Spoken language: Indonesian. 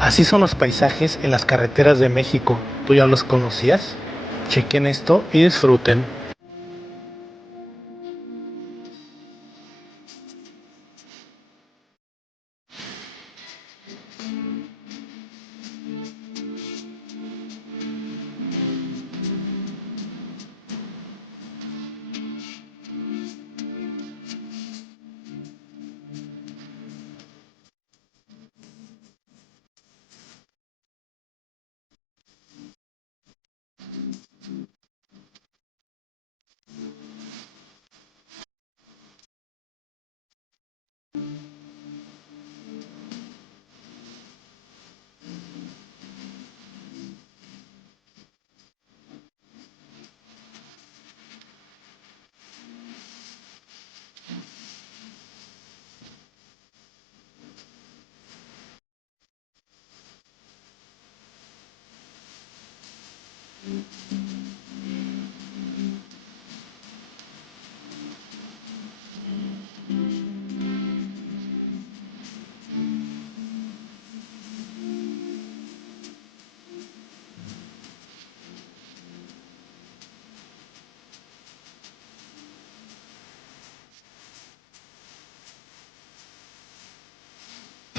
Así son los paisajes en las carreteras de México. ¿Tú ya los conocías? Chequen esto y disfruten.